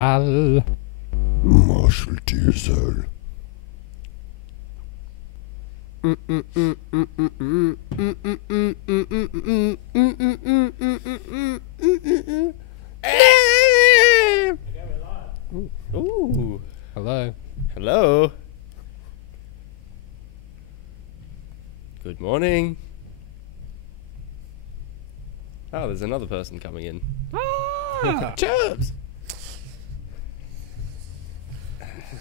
Marshall DSL. Ooh. Hello. Hello. Good morning. Oh, there's another person coming in. Chubs.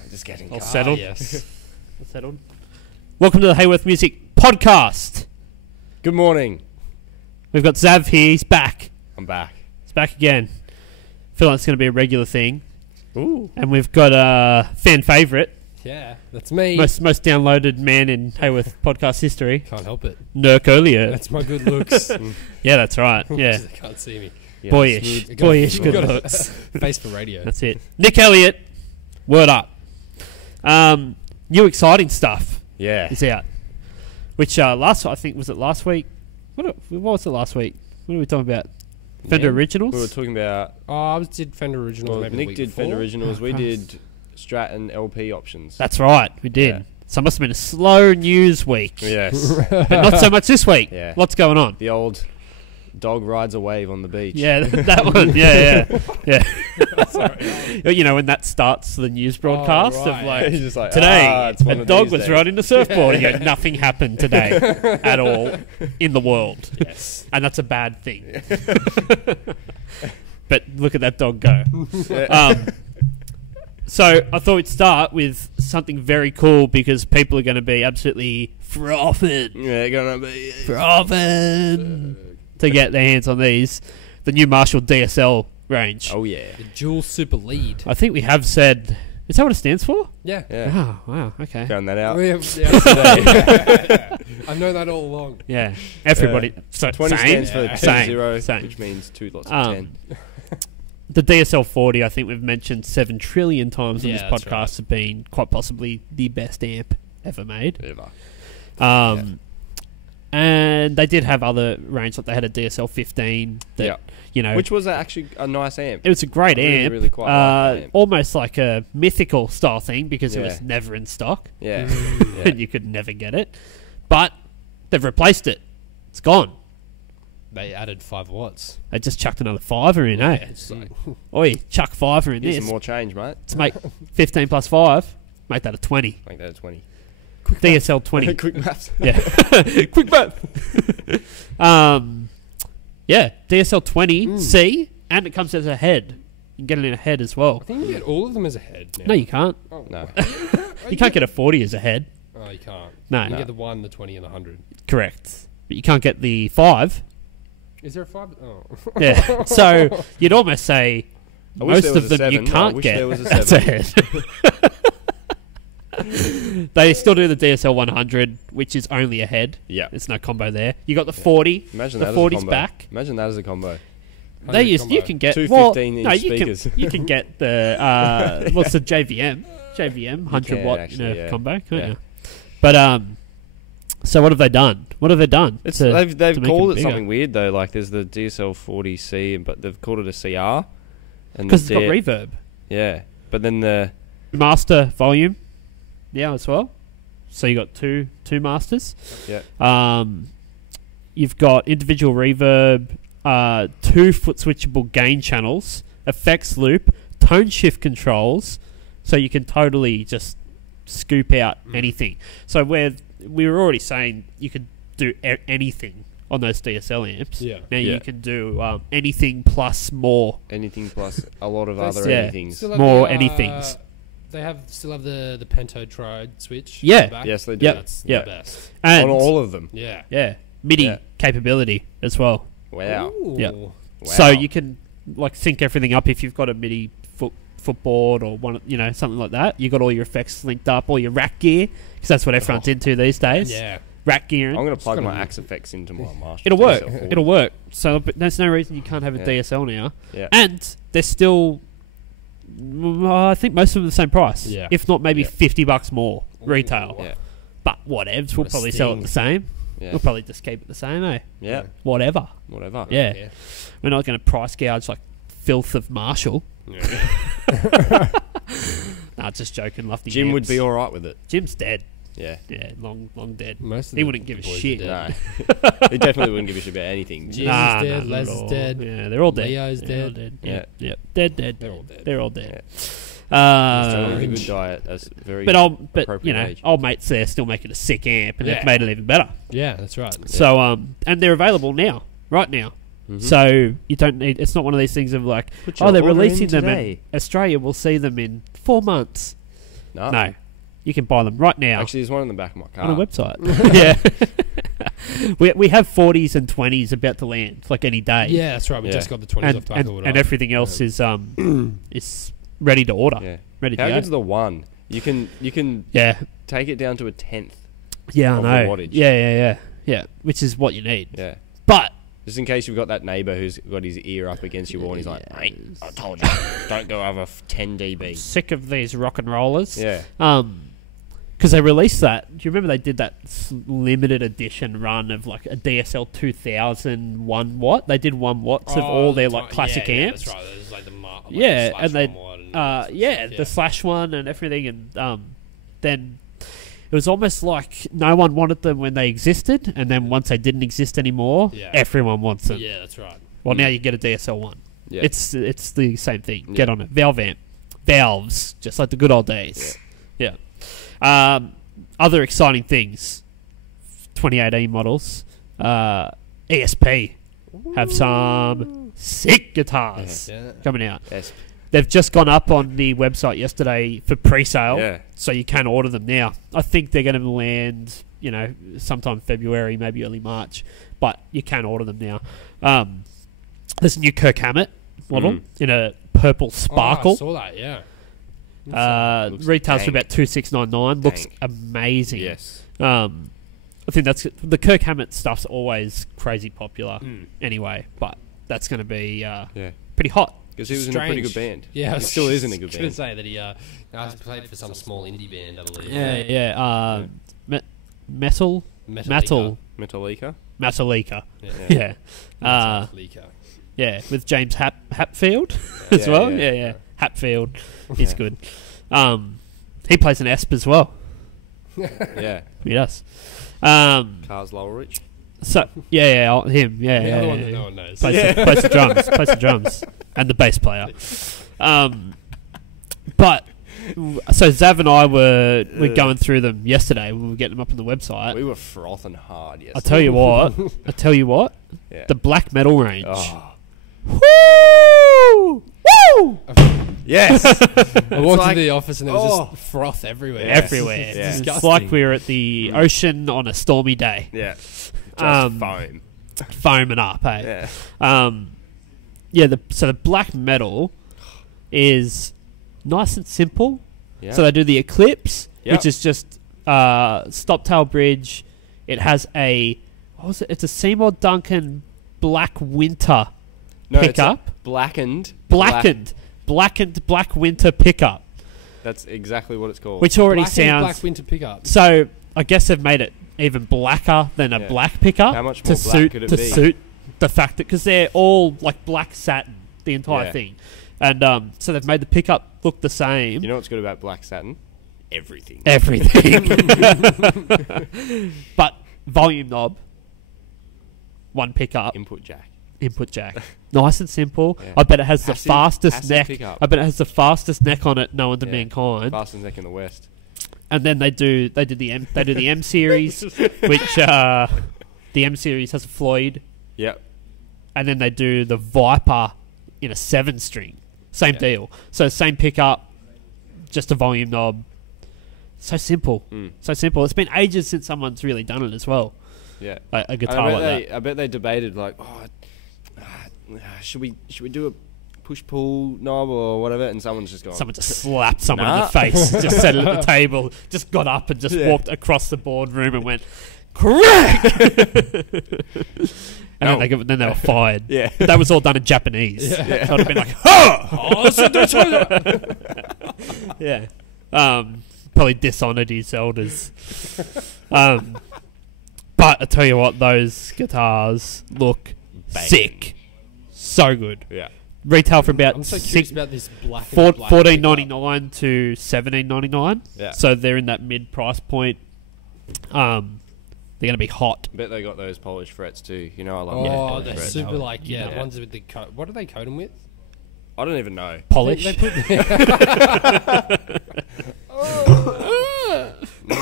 Just getting All calm. settled. Yes. All settled. Welcome to the Haworth Music Podcast. Good morning. We've got Zav here. He's back. I'm back. He's back again. Feel like it's going to be a regular thing. Ooh. And we've got a fan favourite, Yeah, that's me. most downloaded man in Haworth podcast history, Can't help it. Nurk earlier. That's my good looks. Yeah, that's right. Yeah, They can't see me. Yeah, boyish, smooth. boyish good Got a looks. Face for radio. That's it. Nick Elliott, word up. New exciting stuff Yeah. is out. Which I think was it last week? What was it last week? What are we talking about? Fender Yeah. Originals. We were talking about. Oh, I did Fender Originals Well, maybe the Nick week did before. Fender Originals. Oh, We Christ. did Strat and LP options. That's right, we did. Yeah. So it must have been a slow news week. Yes. But not so much this week. Yeah. Lots going on. The old dog rides a wave on the beach. Yeah, that one. Yeah. You know, when that starts the news broadcast right. of like, He's just like, today, it's one a of dog these was days. riding a surfboard. And you go, nothing happened today at all in the world. Yes. And that's a bad thing. But look at that dog go. So I thought we'd start with something very cool because people are going to be absolutely frothing Yeah, gonna be. to get their hands on these. The new Marshall DSL range. Oh yeah. The dual super lead. I think we have said... Is that what it stands for? Yeah. Yeah. Oh, wow. Okay. Found that out. We have, yeah. I've known that all along. Yeah. Everybody. So 20 same. stands for Yeah. 2 Same. 0, Same. which means 2 lots of Um, 10. The DSL 40, I think we've mentioned 7 trillion times on Yeah, this that's podcast, right. have been quite possibly the best amp ever made. Ever. And they did have other range, like they had a DSL 15 that, Yeah. you know, Which was actually a nice amp. it was a great I really, amp, really quite like that amp. almost like a mythical style thing because it Yeah. was never in stock Yeah. and you could never get it. But they've replaced it. It's gone. They added 5 watts. They just chucked another fiver in, Yeah, eh? it's like, Oi, chuck fiver in Here's this. some more change, mate. To make 15 plus 5, make that a 20. Make that a 20. DSL 20. Quick maths. Yeah. Quick math. Yeah, DSL 20C, and it comes as a head. You can get it in a head as well. I think you get all of them as a head now. No, you can't. Oh, No. You can't get a 40 as a head. Oh, you can't. No. You No. get the 1, the 20, and the 100. Correct. But you can't get the 5. Is there a 5? Oh. Yeah. So you'd almost say I wish most there was of a them you 7. I can't wish get there was a as a 7. head. They still do the DSL 100, which is only a head. Yeah. There's no combo there. You got the 40. Imagine The that as a 40's combo. back. Imagine that as a combo. They used, you combo. can get Two well, 15-inch no, speakers. You can get the what's the JVM 100 can, watt actually, yeah. combo, can't Yeah. you? But so what have they done? What have they done? It's, to- they've to make called it it bigger? something weird though. Like there's the DSL 40C, but they've called it a CR. Because it's got reverb, Yeah, but then the master volume, yeah, as well. So you got two masters. yeah You've got individual reverb, 2 foot switchable gain channels, effects loop, tone shift controls, so you can totally just scoop out anything. So we were already saying you could do anything on those DSL amps. Yeah. Now Yeah. you can do anything plus more. anything plus a lot of They other still- Yeah. anythings. Still have More the, anythings. They still have the pentode switch. Yeah. at the back. Yes, they do. Yep. That's Yep. the best. And On all of them. Yeah. yeah, MIDI Yeah. capability as well. Wow. Ooh. Yeah. Wow. So you can like sync everything up if you've got a MIDI footboard or one, something like that. You got all your effects linked up, all your rack gear, because that's what everyone's into these days. Yeah. Rack gear. I'm going to plug gonna my be- Axe effects into my Marshall. It'll work. DSL 40. It'll work. So but there's no reason you can't have a Yeah. DSL now. Yeah. And they're still, I think most of them the same price. Yeah. If not, maybe Yeah. $50 more retail. Yeah. But whatevs, we'll What a probably sell it sting. the same. Yeah. We'll probably just keep it the same, eh? Yeah. Whatever. Whatever. Yeah. We're not going to price gouge like filth of Marshall. Yeah. Nah, just joking. Love the Jim would amps. be all right with it. Jim's dead. Yeah. Yeah, long dead. Most of He the wouldn't give a boys are shit. dead. No. He definitely wouldn't give a shit about anything. Jim's Nah, dead, not Les at is all. dead, Yeah, they're all dead. Leo's They're all dead. Yeah. Yep. Dead. They're all dead. They're all dead. Still a good Orange. diet. That's very But appropriate you know, age. old mates there still making a sick amp, and Yeah. they've made it even better. Yeah, that's right. So and they're available now, right now. Mhm. So you don't need. It's not one of these things of like, Put your they're order releasing in them today. in Australia. We'll see them in 4 months. No. No, you can buy them right now Actually, there's one in the back of my car. on a website. Yeah, we have 40s and 20s about to land like any day. Yeah, that's right. We Yeah. just got the 20s and off the back of it. and everything else is ready to order. Yeah. Ready to How go. good's the one? You can Yeah, take it down to a 1/10. yeah, I of the know. wattage. Yeah, which is what you need. Yeah. But Just in case you've got that neighbour who's got his ear up against your wall and he's like, mate, I told you, don't go over 10 dB. sick of these rock and rollers. Yeah. Because they released that. Do you remember they did that limited edition run of like a DSL 2000 1 watt? They did 1 watts of all their like classic amps. That's right. There's like the Yeah, and they, yeah, the slash one and everything, and then it was almost like no one wanted them when they existed, and then once they didn't exist anymore, Yeah. everyone wants them. Yeah, that's right. Well, now you get a DSL one. Yeah. It's the same thing. Yeah. Get on it. Valve amp, valves, just like the good old days. Yeah. Other exciting things. 2018 models. ESP have some sick guitars Yeah. coming out. Yes. They've just gone up on the website yesterday for pre-sale, Yeah. so you can order them now. I think they're going to land, sometime February, maybe early March, but you can order them now. There's a new Kirk Hammett model in a purple sparkle. Oh, I saw that, yeah. Looks Retails for dank. about $2,699. Looks Dank. amazing. Yes. I think that's the Kirk Hammett stuff's always crazy popular anyway, but that's going to be Yeah. pretty hot. Because he was in a pretty Strange. good band. Yeah, He still is in a good I was going band. to say that he played for some small indie band, I believe. Yeah. Metal, Metallica. Metallica. Yeah. Yeah. Metallica. Yeah, with James Hatfield as well. yeah. Yeah. Hatfield, he's good. He plays an Esp as well. Yeah. He does. Cars Lowrich. So him. Yeah, The yeah, other one yeah. that no one knows. Plays the drums. Plays the drums and the bass player. But so Zav and I were going through them yesterday. We were getting them up on the website. We were frothing hard yesterday. I tell you what. Yeah. The black metal range. Oh. Woo! Woo! Yes. I walked like- into the office and there was Oh. just froth everywhere. Yes. Everywhere. Yeah. It's Disgusting. like we were at the ocean on a stormy day, Yeah. Just Um, foam. foaming up. Hey. Yeah. So the black metal is nice and simple. Yeah. So they do the Eclipse, Yep. which is just stop tail bridge. It has it's a Seymour Duncan Black Winter no, pickup. It's a blackened. Blackened Black Winter pickup, That's exactly what it's called. which already Black sounds. winter pickup. So I guess they've made it even blacker than a Yeah. black pickup How much to more black suit could it to be? suit the fact that because they're all like black satin, the entire Yeah. thing, and so they've made the pickup look the same. You know what's good about black satin? Everything. Everything, but volume knob, one pickup, Input jack. input jack, nice and simple. Yeah. I bet it has Passive- the fastest passive neck. pickup. I bet it has the fastest neck on it known to Yeah. mankind. Fastest neck in the West. And then they do the M series, which the M series has a Floyd, Yep. and then they do the Viper in a 7-string. Same Yeah. deal. So same pickup, just a volume knob. So simple. So simple. It's been ages since someone's really done it as well. Yeah. A guitar like that. I bet they debated like, should we do a push pull knob or whatever? And someone's just gone. Someone just slapped someone in Nah. the face, just set it at the table, just got up and just Yeah. walked across the boardroom and went, correct! And No. then they were fired. Yeah. But that was all done in Japanese. Yeah. That would have been like, ha! Yeah. Probably dishonored his elders. But I tell you what, those guitars look Bang. sick. So good. Yeah. retail for about I'm so curious about this black. $14.99 to $17.99. Yeah. So they're in that mid price point. They're going to be hot. Bet they got those polished frets too. You know, I love Oh, polished they're frets. super like the Yeah. ones with the coat. What do they coat them with? I don't even know. Polish. They put No,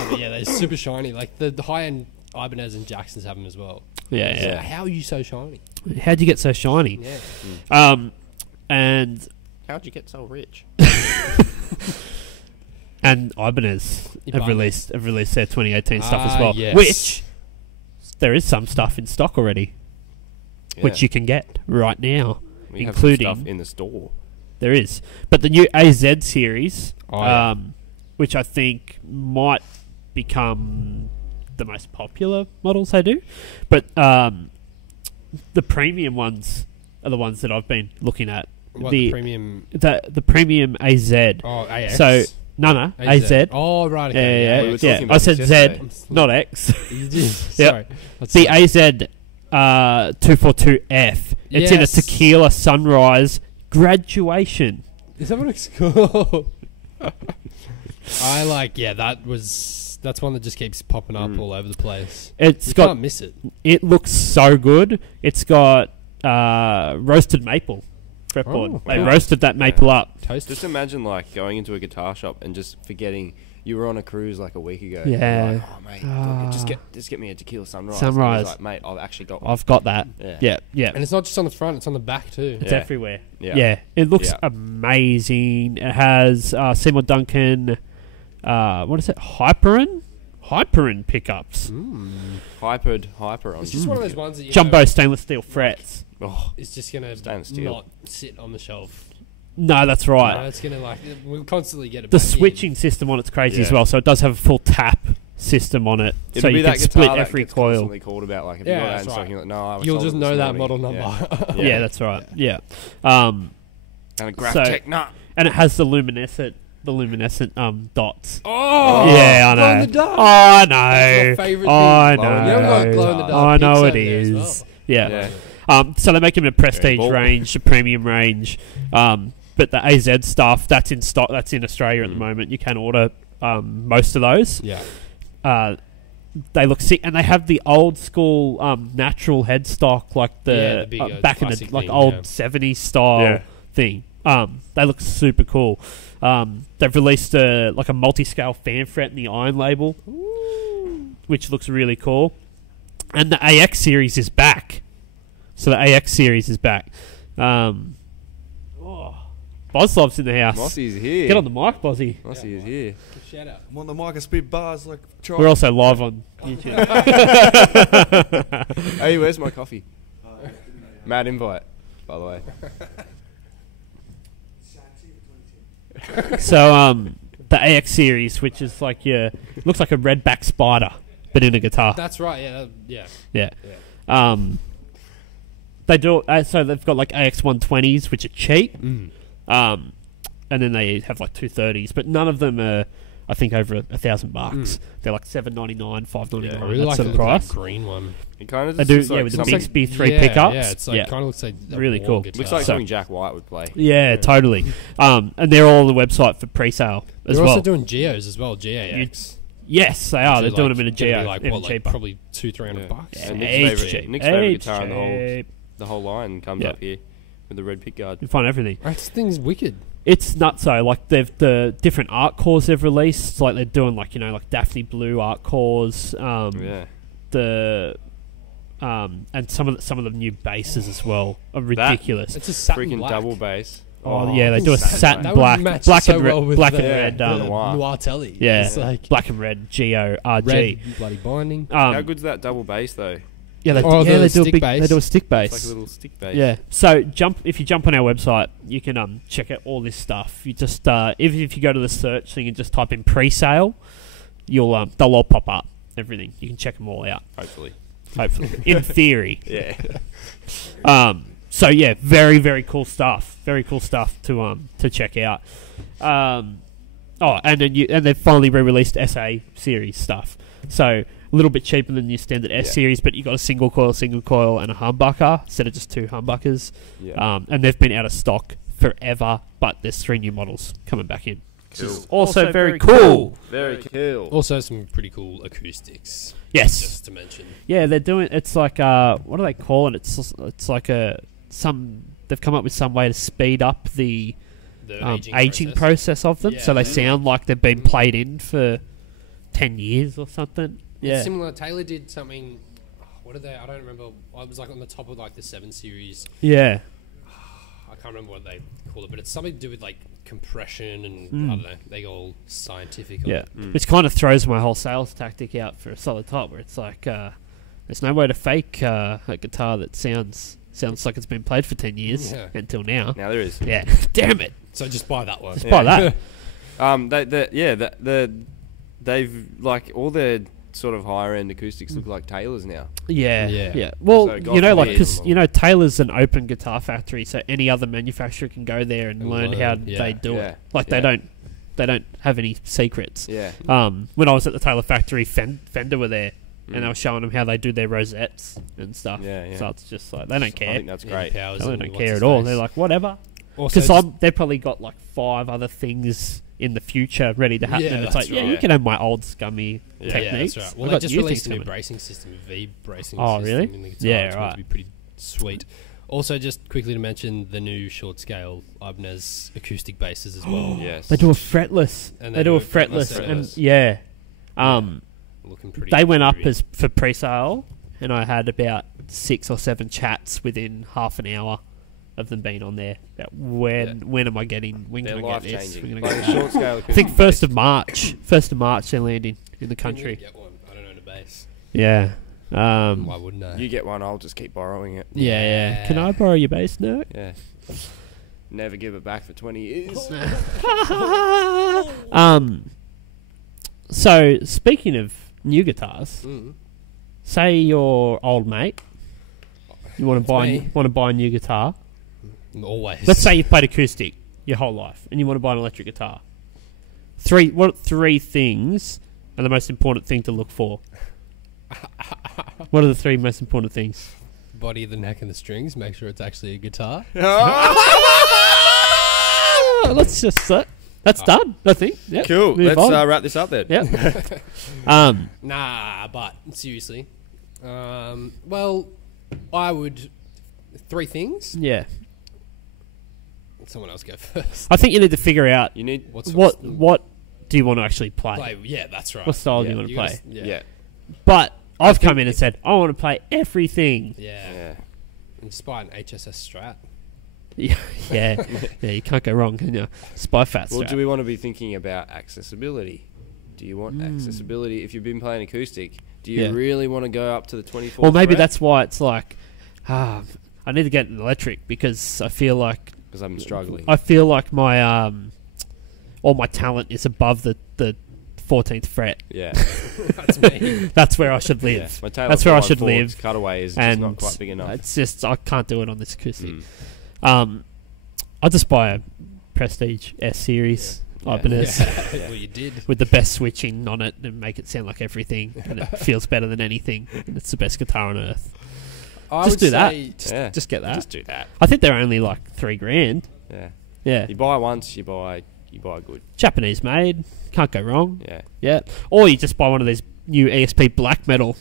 but yeah, they're super shiny. Like the high end Ibanez and Jacksons have them as well. Yeah, So yeah. how are you so shiny? How'd you get so shiny? Yeah. Mm. And How'd you get so rich? and Ibanez have Ibanez. released their 2018 stuff as Ah, well. yes. Which there is some stuff in stock already, which Yeah. you can get right now. We have including- some stuff in the store. There is, but the new AZ series, Oh, yeah. which I think might become the most popular models they do, but the premium ones are the ones that I've been looking at. What, the premium? the premium AZ. Oh, AX. So no, AZ. Oh, right. Okay. Yeah, we were yeah. talking I about said this Z, yesterday. not X. Sorry. That's The sorry. AZ 242F. It's in a Yes. tequila sunrise graduation. Is that what it's called? I like. Yeah, that's one that just keeps popping up all over the place. It's You got. can't miss it. It looks so good. It's got roasted maple fretboard. Oh, They wow. roasted that maple up. Toast. Just imagine like going into a guitar shop and just forgetting you were on a cruise like a week ago. Yeah. You're like, oh mate, look, just get me a tequila sunrise. Sunrise. And he's like, mate, I've actually got one. I've got that. Yeah. Yeah, yeah. And it's not just on the front; it's on the back too. It's Yeah. everywhere. Yeah. Yeah. It looks Yeah. amazing. It has Seymour Duncan. What is it? Hyperin pickups. Hyper on. It's just one of those ones that you Jumbo know, stainless steel frets. Oh, it's just gonna Stainless steel. not sit on the shelf. No, that's right. No, it's gonna like we'll constantly get it. The back in. switching system on it's crazy as Yeah. well. So it does have a full tap system on it, it'll so be you that can split guitar that every gets coil. constantly called about. Like if Yeah, you got that that's in stock, right. you're like, no, I You'll sold just it know this that morning. model number. Yeah. Yeah, that's right. Yeah. And a graph So- tech nut. And it has the luminescent dots. Oh, Yeah, I glow in know. the dark. I That's know. my favourite I thing. know. You haven't got glow in the dark I know pics it over there as is. well. Yeah. Yeah. So they make them in a prestige bold. range, a premium range. But the AZ stuff that's in stock. That's in Australia at the Mm. moment. You can order most of those. Yeah. They look sick, and they have the old school natural headstock, like Yeah, the big, back in the classic like thing, old yeah. 70s style Yeah. thing. They look super cool. They've released a multi-scale fan fret in the iron label, which looks really cool. And the AX series is back. So the AX series is back. Bozlov's in the house. Mossy's here. Get on the mic, Bozzy. Mossy is here. Shout out. I'm on the mic and spit bars like Charlie. We're also live on YouTube. Hey, where's my coffee? Mad invite, by the way. So the AX series, which is like looks like a redback spider, but in a guitar. That's right. Yeah. Yeah. They do. So they've got like AX 120s, which are cheap. And then they have like 230s, but none of them are, I think, over $1,000. They're like $799, $599. Yeah, I I really that like sort the of price. green one. It kind of They just do, looks like with the something, Bixby 3 yeah, pickups. Yeah, it's like kind of looks like a Really war cool. guitar. looks like So- something Jack White would play. Yeah, totally. And they're all on the website for pre-sale as They're well. also doing geos as well. GAX. Yes, they are. They're Which is doing like them in a gonna be geo, like even what, like cheaper. probably $200-300 Yeah. bucks. Yeah. Yeah, Nick's age favourite- cheap. Nick's favourite Age guitar in the whole- cheap. The whole line comes Yeah. up here with the red pickguard. You find everything. This thing's wicked. It's nuts though. Like the different art cores they've released. Like they're doing like Daphne Blue art cores. Yeah. And some of the new basses as well are ridiculous. It's a satin Freaking black. double bass. Oh, yeah, they do a satin That would black, match black so and well red, with black the- and red. the noir. Noir telly. Yeah, It's like black and red GO RG. red bloody binding. How good's that double bass though? Yeah, they, Oh, yeah, the they do a stick big. bass. They do a stick It's bass. like a little stick bass. Yeah. So if you jump on our website, you can check out all this stuff. You just if you go to the search thing and just type in pre-sale, you'll they'll all pop up. Everything you can check them all out. Hopefully. Hopefully, in theory. Yeah. So yeah, very very cool stuff. Very cool stuff to check out. And then they've finally re-released SA series stuff. So little bit cheaper than your standard S series, but you got a single coil, and a humbucker instead of just 2 humbuckers. Yeah. And they've been out of stock forever, but there's 3 new models coming back in. Cool. Also very cool. Very cool. Also, some pretty cool acoustics. Yes. Just to mention. Yeah, they're doing. It's like what do they call it? It's like they've come up with some way to speed up the aging process of them, so they sound like they've been played in for 10 years or something. Yeah. Similar. Taylor did something. What did they? I don't remember. It was like on the top of like the 7 Series. Yeah. I can't remember what they call it, but it's something to do with like compression and I don't know. They go all scientific. On it. Which kind of throws my whole sales tactic out for a solid top, where it's like there's no way to fake a guitar that sounds like it's been played for 10 years until now. Now there is. Yeah. Damn it. So just buy that one. Just buy that. They've like all their sort of higher end acoustics look like Taylor's now. Yeah. Well, So you know, like because forbid. Taylor's an open guitar factory, so any other manufacturer can go there and learn how they do it. Like they don't have any secrets. Yeah. When I was at the Taylor factory, Fender were there, and I was showing them how they do their rosettes and stuff. Yeah. So it's just like they don't care. I think that's great. They don't care at all. They're like whatever. Also, Because they've probably got like 5 other things in the future ready to happen. Yeah, And it's that's like, right. you can have my old scummy techniques. Yeah, that's right. Well, I've they got just new released a things new coming. bracing system, V bracing Oh, system really? in the guitar. Yeah, It's meant right. to be pretty sweet. Also, just quickly to mention the new short scale Ibanez acoustic basses as well. Yes. They do a fretless. And They do a fretless, and Looking pretty. they went up groovy. as for pre-sale, and I had about 6 or 7 chats within half an hour of them being on there. About when am I getting? When They're can I life get this? changing. When Like can I a get short scale. I think 1st of March. 1st of March they're landing in the Couldn't country. Get one. I don't own a bass. Yeah. Why wouldn't I? You get one, I'll just keep borrowing it. Yeah. Can I borrow your bass, no? Yeah. Never give it back for 20 years. So speaking of new guitars, say your old mate, you want me. to buy a new guitar. Always. Let's say you've played acoustic your whole life, and you want to buy an electric guitar. What 3 things are the most important thing to look for? What are the 3 most important things? Body, the neck, and the strings. Make sure it's actually a guitar. Let's just that's done. I think. Yep. Cool. Move Let's on. wrap this up then. Yep. Nah, but seriously. Well, I would. 3 things. Yeah. Someone else go first. I think you need to figure out You need. What do you want to actually play? play? Yeah, that's right. What style do you Yeah. want to play? Yeah. But I've come in and said I want to play everything. Yeah. And just buy an HSS Strat. Yeah, you can't go wrong, can you? Spy Fat Well, strap. do we want to be thinking about accessibility? Do you want accessibility? If you've been playing acoustic, do you Yeah. really want to go up to the 24? Well, maybe that's why it's like, I need to get an electric because I feel like because I'm struggling. my all my talent is above the 14th fret. Yeah. That's me. That's where I should Yeah. live. My Taylor That's where I should 414's live. Cutaway is just And not quite big enough. it's just I can't do it on this acoustic. Mm. I'll just buy a Prestige S series Ibanez Well, you did. with the best switching on it and make it sound like everything, and it feels better than anything. And it's the best guitar on earth. I Just would do that. say Just get that. Just do that. I think they're only like $3,000. Yeah. Yeah, You buy once, you buy good. Japanese made. Can't go wrong. Yeah. Yeah, or you just buy one of these new ESP black metal.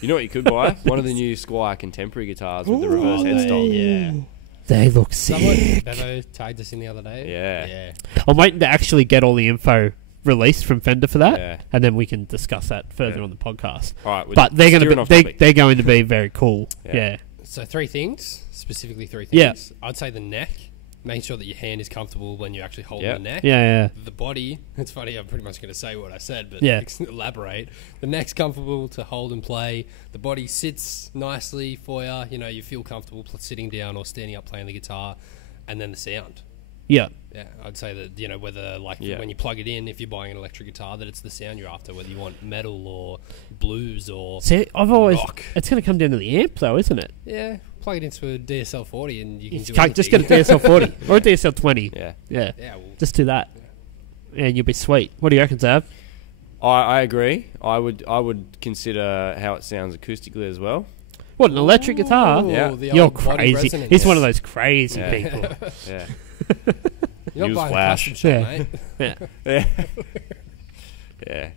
You know what you could buy? One of the new Squire contemporary guitars with the reverse headstock. Yeah. They look Someone, sick. Bevo tagged us in the other day. Yeah. I'm waiting to actually get all the info released from Fender for that, Yeah. and then we can discuss that further Yeah. on the podcast. All right. But they're steering going off to topic. they're going to be very cool. Yeah. Yeah. So 3 things, specifically 3 Yeah. things. I'd say the neck. Make sure that your hand is comfortable when you're actually holding Yep. the neck. Yeah. The body, it's funny, I'm pretty much going to say what I said, but Yeah. elaborate. The neck's comfortable to hold and play. The body sits nicely for you. You know, you feel comfortable sitting down or standing up playing the guitar. And then the sound. Yeah. Yeah, I'd say that, you know, whether, like, Yeah. when you plug it in, if you're buying an electric guitar, that it's the sound you're after, whether you want metal or blues or... See, I've always rock. it's going to come down to the amp, though, isn't it? Yeah, plug it into a DSL 40 and you can You do can't just get a anything. DSL 40 or a DSL 20. Yeah. Yeah. Yeah, well, Just do that, and you'll be sweet. What do you reckon, Zab? I agree. I would consider how it sounds acoustically as well. What, an electric guitar? Yeah. The You're old body crazy. resonance. He's one of those crazy Yeah. people. Yeah. You're not buying a Newsflash. custom shop, Yeah. mate. Yeah. Yeah. Yeah.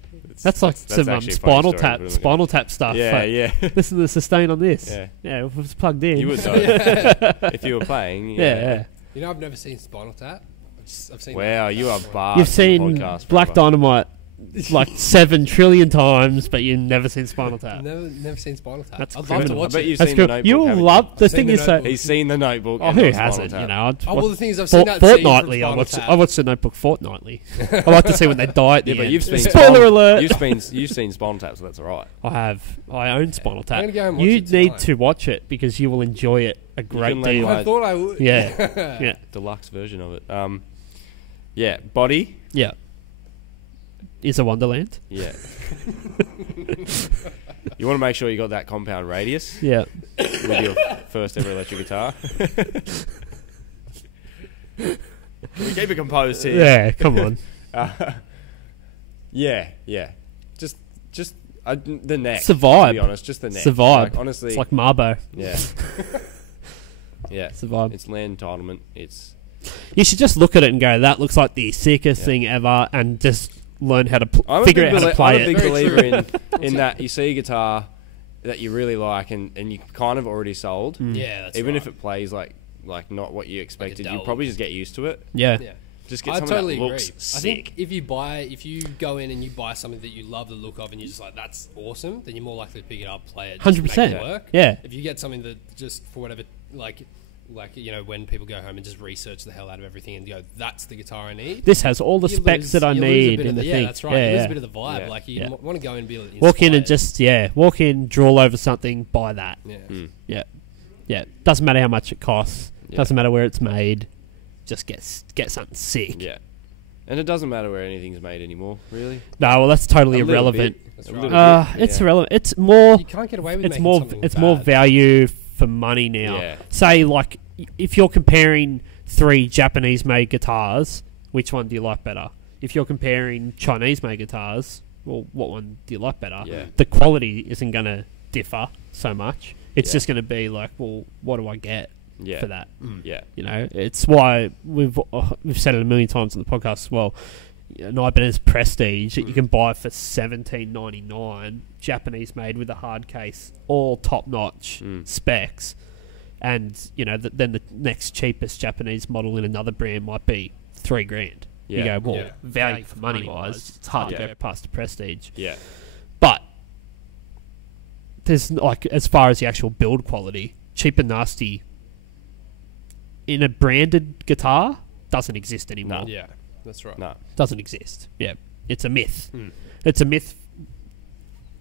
That's like some actually a funny Spinal story, Tap, but I'm Spinal Tap stuff. Yeah, Like, yeah. listen to the sustain on this. Yeah. Yeah, if it was plugged in. You would though. If you were playing. Yeah, yeah. You know, I've never seen Spinal Tap. I've seen Wow, you are barred. You've from seen the podcast, Black brother. Dynamite like 7 trillion times, but you've never seen Spinal Tap. Never seen Spinal Tap. That's I'd love to criminal. watch I bet it. you've That's seen The cool. Notebook, You'll haven't love the I've seen thing The is that. Notebook. He's seen The Notebook. Oh, and who not Spinal hasn't? Tap. You know, Oh, well, the thing is, I've seen that scene from fortnightly. I Spinal watch. Tap. I watch the Notebook fortnightly. I like to see when they die at the Yeah, but end. you've seen Spoiler alert. You've seen Spinal Tap, so that's all right. I have. I own Spinal Tap. gonna go and watch You it need tonight. to watch it because you will enjoy it a great can let deal. my- I thought I would. Yeah, yeah, Deluxe version of it. Yeah, body. yeah. Is a Wonderland. Yeah. You want to make sure you got that compound radius Yeah. with your first ever electric guitar. Keep it composed here. Yeah. Come on. Yeah. Just the neck. It's a vibe. To be honest, just the neck. It's a vibe. Like, honestly, It's like Marbo. yeah. Yeah. It's a vibe. It's land entitlement. It's You should just look at it and go, "That looks like the sickest Yeah. thing ever," and just learn how to I'm figure a out big, how to play I'm a big it. Very believer true. in that you see a guitar that you really like and you kind of already sold. Yeah, that's Even right. if it plays like not what you expected, you dull. probably just get used to it. Yeah. Yeah. Just get I something totally that looks agree. sick. I think if you go in and you buy something that you love the look of and you're just like, that's awesome, then you're more likely to pick it up, play it, just make 100%. it work. Yeah. If you get something that just for whatever, like you know, when people go home and just research the hell out of everything and go, that's the guitar I need. This has all the you specs lose- that I you lose a need bit in of the yeah, thing. that's right. Yeah, You lose yeah. a bit of the vibe. Yeah. Like you Yeah. want to go in and be inspired. Walk in and just walk in, drool over something, buy that. yeah. Yeah, yeah. Doesn't matter how much it costs. Yeah. Doesn't matter where it's made. Just get something sick. Yeah. And it doesn't matter where anything's made anymore, really. No, well, that's totally A little irrelevant. bit. That's A right. little bit, It's yeah. irrelevant. It's more. You can't get away with It's making more. something It's bad. more value for money now. Yeah. Say like if you're comparing 3 Japanese-made guitars, which one do you like better? If you're comparing Chinese-made guitars, well, what one do you like better? Yeah. The quality isn't going to differ so much. It's Yeah. just going to be like, well, what do I get Yeah. for that? Yeah. You know, it's why we've said it a million times on the podcast as well. An Ibanez Prestige that you can buy for $17.99, Japanese made with a hard case, all top notch specs, and you know then the next cheapest Japanese model in another brand might be $3,000. Yeah. You go, well, Yeah. value for money wise, it's hard Yeah. to go past the Prestige, Yeah. but there's like as far as the actual build quality, cheap and nasty in a branded guitar doesn't exist anymore. No. Yeah, that's right. No. Doesn't exist. Yeah, it's a myth. Mm. It's a myth.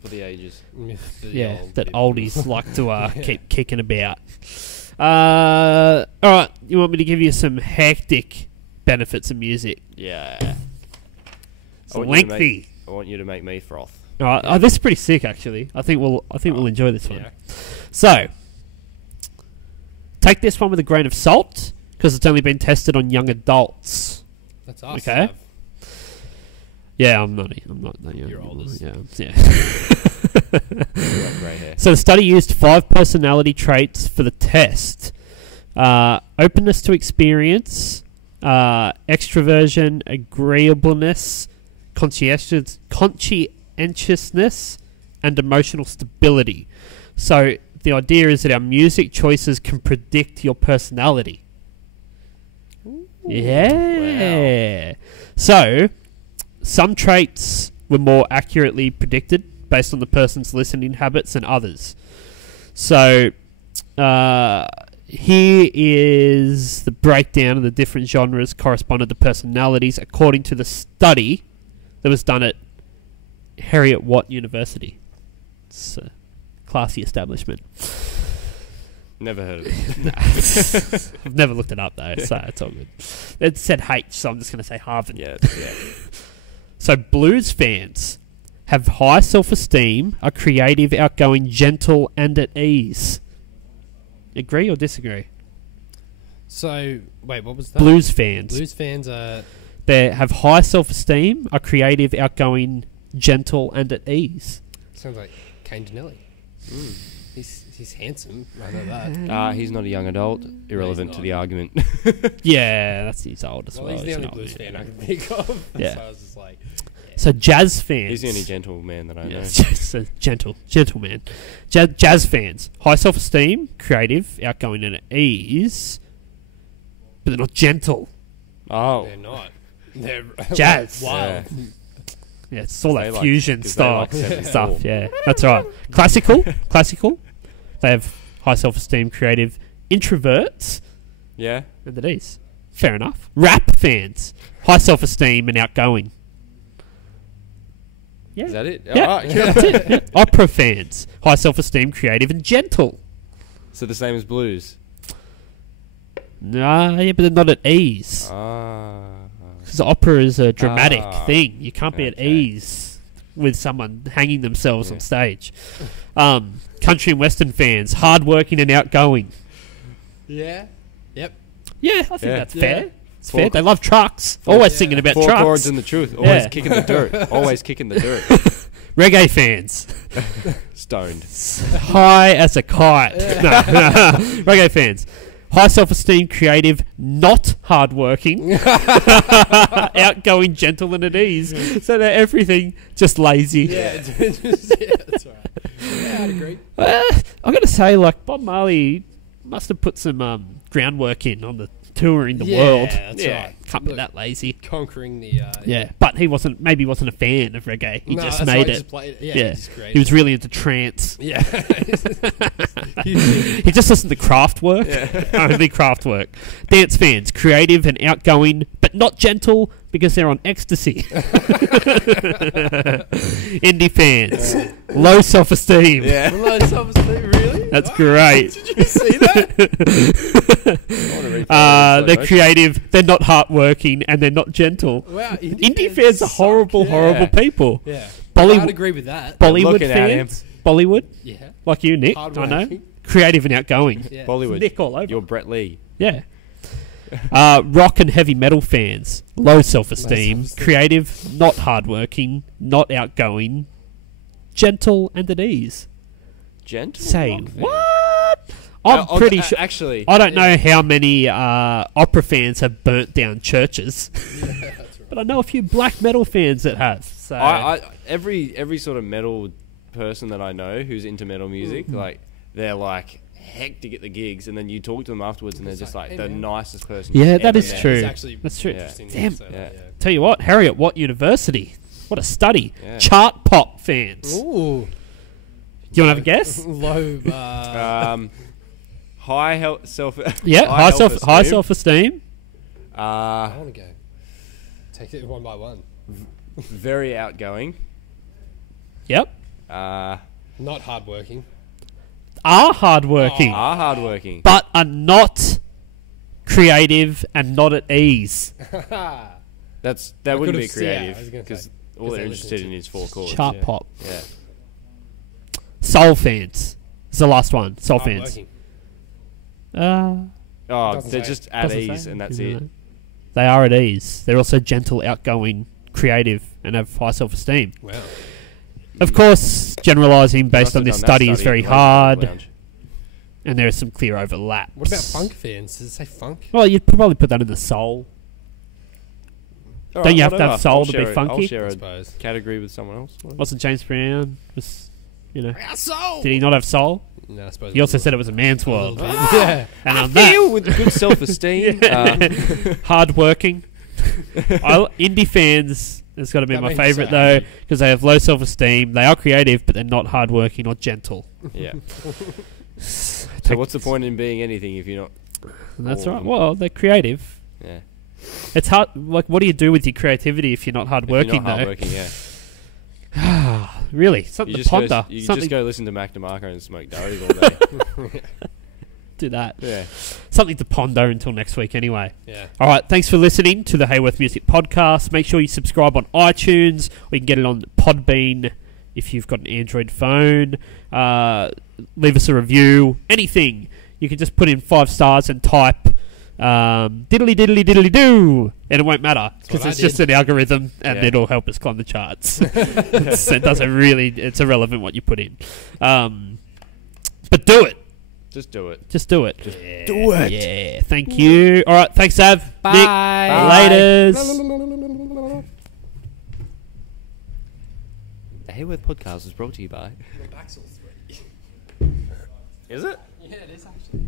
For the ages. Yeah, old that people. oldies like to keep kicking about. All right, you want me to give you some hectic benefits of music? Yeah. It's I want you to lengthy. I want you to make me froth. All right, this is pretty sick actually. I think we'll enjoy this one. Yeah. So, take this one with a grain of salt because it's only been tested on young adults. That's us. Okay. Sav. Yeah, I'm not that young. You're anymore. oldest. Yeah. You got grey hair. So the study used 5 personality traits for the test: openness to experience, extroversion, agreeableness, conscientiousness, and emotional stability. So the idea is that our music choices can predict your personality. Yeah. So some traits were more accurately predicted based on the person's listening habits than others. So here is the breakdown of the different genres corresponded to personalities according to the study that was done at Heriot Watt University. It's a classy establishment. Never heard of it. I've never looked it up though, so it's all good. It said H, so I'm just going to say Harvard. Yeah. So blues fans have high self-esteem, are creative, outgoing, gentle, and at ease. Agree or disagree? So wait, what was that? Blues fans. Blues fans are They have high self-esteem, are creative, outgoing, gentle, and at ease. Sounds like Kane Janelli. Mm. He's handsome. I know that. He's not a young adult. Irrelevant to not. the argument. Yeah, that's his old as well. Well, he's the only not Blues really- fan I can think of. Yeah. So I was just like, So jazz fans. He's the only gentle man that I know. Yes, just a gentleman. Jazz fans. High self-esteem, creative, outgoing, and at ease. But they're not gentle. Oh, they're not. They're Jazz. wild. Yeah, it's all They that like- fusion 'cause they like stuff. 74. Stuff. Yeah, that's right. Classical. They have high self-esteem, creative, introverts, Yeah. and at ease. Fair enough. Rap fans. High self-esteem and outgoing. Yeah. Is that it? Yeah, Oh, that's it. Yeah. Opera fans. High self-esteem, creative, and gentle. So the same as blues. Nah, yeah, but they're not at ease. Because opera is a dramatic thing. You can't be at Okay. ease with someone hanging themselves Yeah. on stage. Country and western fans, hardworking and outgoing. Yeah. Yep. Yeah, I think Yeah. that's Yeah. fair. It's Four fair. They love trucks. Always singing about Four trucks. chords and the truth. Always Yeah. kicking the dirt. Always kicking the dirt. Reggae fans, Stoned. high as a kite. No. Reggae fans, high self-esteem, creative, not hardworking, outgoing, gentle, and at ease. So they're everything, just lazy. Yeah. That's right. Yeah, I'd agree. I got to say, like Bob Marley must have put some groundwork in on the touring the world. That's Yeah. right. Can't be Look, that lazy. Conquering the. Yeah, but he wasn't a fan of reggae. He No, just that's made right, it. Just played it. Yeah. Yeah. He just created He was really into trance. Yeah. He just listened to Kraftwerk. Only Kraftwerk. Dance fans, creative and outgoing, but not gentle because they're on ecstasy. Indie fans, low self-esteem. Yeah. Really? That's great. Did you see that? They're creative, they're not hardworking, and they're not gentle. Wow. Indie fans are horrible, suck. horrible people. Yeah. Bollywood- I'd agree with that. Bollywood Looking at him. fans, Bollywood, Yeah. like you, Nick. I know. Hardworking. Creative and outgoing. Yeah. Bollywood. Nick all over. You're Brett Lee. Yeah. Rock and heavy metal fans, low self-esteem, self-esteem. creative, not hardworking, not outgoing, gentle and at ease. Gentle. Say rock fan. what? I'm pretty sure. Actually, I don't know how many opera fans have burnt down churches, but I know a few black metal fans that have. So every sort of metal person that I know who's into metal music, like they're like hectic at the gigs, and then you talk to them afterwards, and they're just like Hey, the man. nicest person. Yeah, you've that ever is met. true. It's actually That's true. interesting. Damn. to say Yeah. that, tell you what, Harry at what university? What a study. Yeah. Chart pop fans. yeah. Ooh. Do you want to have a guess? Low. High self. Yeah, high self-esteem. self-esteem. I want to go. Take it one by one. Very outgoing. Yep. Not hardworking. Are hardworking, Are hardworking. but are not creative and not at ease. That wouldn't could've be said- yeah, I creative was gonna because say, all they're they interested listen in to- is four chords. Chart yeah. pop. Yeah. Soul fans. It's the last one. Soul fans. Hardworking. Oh, Doesn't they're say. just at Doesn't ease, say. and that's No. it. They are at ease. They're also gentle, outgoing, creative, and have high self-esteem. Wow. Of course, generalising based Must on have this done that study is very at the hard, lounge. and there is some clear overlaps. What about funk fans? Does it say funk? Well, you'd probably put that in the soul. All Don't you have to whatever. have soul I'll to be share funky? I'll share I a suppose. category with someone else. Wasn't James Brown? Was, Soul. did he not have soul? No, I suppose. He also said it was a man's world. Yeah. And on that, Feel with good self-esteem. hard-working. Indie fans has got to be That my makes favourite sense. though, because they have low self-esteem. They are creative, but they're not hard-working or gentle. Yeah. So what's the point in being anything if you're not? That's all right. of them? Well, they're creative. Yeah. It's hard. Like, what do you do with your creativity if you're not If hard-working you're not though? hardworking, yeah. Really, something You to just go, ponder. you Something just go listen to Mac DeMarco and smoke dough all day. do that. Yeah. Something to ponder until next week. Anyway. Yeah. All right, thanks for listening to the Haworth Music Podcast. Make sure you subscribe on iTunes, or you can get it on Podbean if you've got an Android phone. Leave us a review, anything. You can just put in 5 stars and type diddly diddly diddly do, and it won't matter because what I it's just an algorithm, and Yeah. it'll help us climb the charts. It doesn't really. It's irrelevant what you put in, but do it. Just do it. Just do it. Do it. Yeah. Thank you. All right. Thanks, Sav. Nick. Bye. Laters. The Haworth podcast is brought to you by. My back's all sweaty. Is it? Yeah, it is actually.